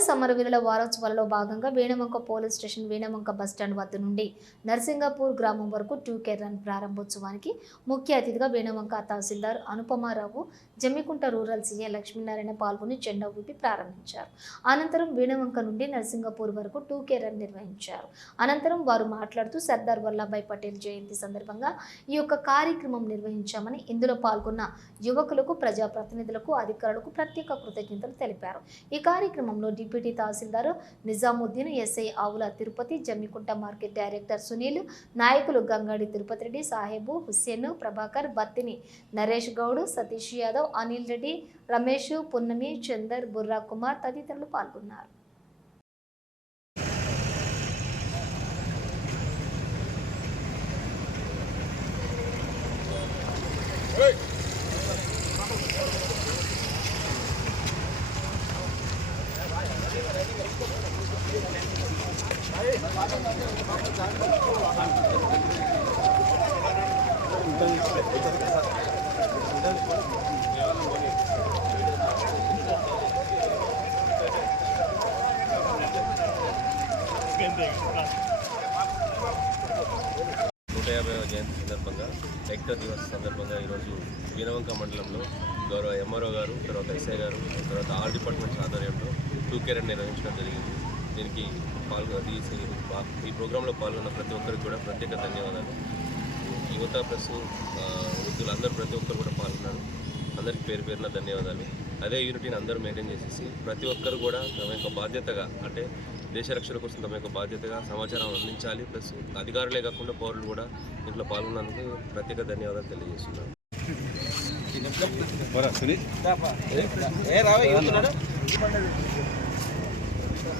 సమరవీరుల వారోత్సవాలలో భాగంగా Veenavanka police station Veenavanka bus stand వద్ద నుండి నర్సింగపూర్ గ్రామం వరకు టూ కే రన్ ప్రారంభోత్సవానికి ముఖ్య అతిథిగా వేణవంక తహసీల్దార్ అనుపమారావు జమ్మికుంట రూరల్ సీఏ లక్ష్మీనారాయణ పాల్గొని జెండా ఊపి ప్రారంభించారు. అనంతరం వేణవంక నుండి నర్సింగపూర్ వరకు టూ కే రన్ నిర్వహించారు. అనంతరం వారు మాట్లాడుతూ సర్దార్ వల్లభాయ్ పటేల్ జయంతి సందర్భంగా ఈ యొక్క కార్యక్రమం నిర్వహించామని ఇందులో పాల్గొన్న యువకులకు ప్రజాప్రతినిధులకు అధికారులకు ప్రత్యేక కృతజ్ఞతలు తెలిపారు. ఈ కార్యక్రమంలో డిప్యూటీ తహసీల్దార్ Nizamuddin SI Avula Tirupati Jammikunta market director Sunil నాయకులు గంగాడి తిరుపతి రెడ్డి సాహెబు హుస్సేన్ ప్రభాకర్ బత్తిని నరేష్ గౌడ్ సతీష్ యాదవ్ అనిల్ రెడ్డి రమేష్ పున్నమి చందర్ బుర్రా కుమార్ తదితరులు పాల్గొన్నారు. నూట యాభైవ జయంతి సందర్భంగా ఎక్టర్ దివస్ సందర్భంగా ఈరోజు వీరవంక మండలంలో గౌరవ ఎంఆర్ఓ గారు తర్వాత ఎస్ఐ గారు తర్వాత ఆల్ డిపార్ట్మెంట్స్ ఆధ్వర్యంలో టూ కేర్ నిర్వహించడం జరిగింది. దీనికి పాల్గొ ఈ ఈ ప్రోగ్రాంలో పాల్గొన్న ప్రతి ఒక్కరికి కూడా ప్రత్యేక ధన్యవాదాలు. యువత ప్లస్ ఆ, వృద్ధులు అందరూ ప్రతి ఒక్కరు కూడా పాల్గొన్నారు. అందరికి పేరు పేరున ధన్యవాదాలు. అదే యూనిటీని అందరూ మెయింటైన్ చేసేసి ప్రతి ఒక్కరు కూడా తమ యొక్క బాధ్యతగా అంటే దేశ రక్షణ కోసం తమ యొక్క బాధ్యతగా సమాచారం అందించాలి. ప్లస్ అధికారులే కాకుండా పౌరులు కూడా దీంట్లో పాల్గొన్నందుకు ప్రత్యేక ధన్యవాదాలు తెలియజేస్తున్నాను.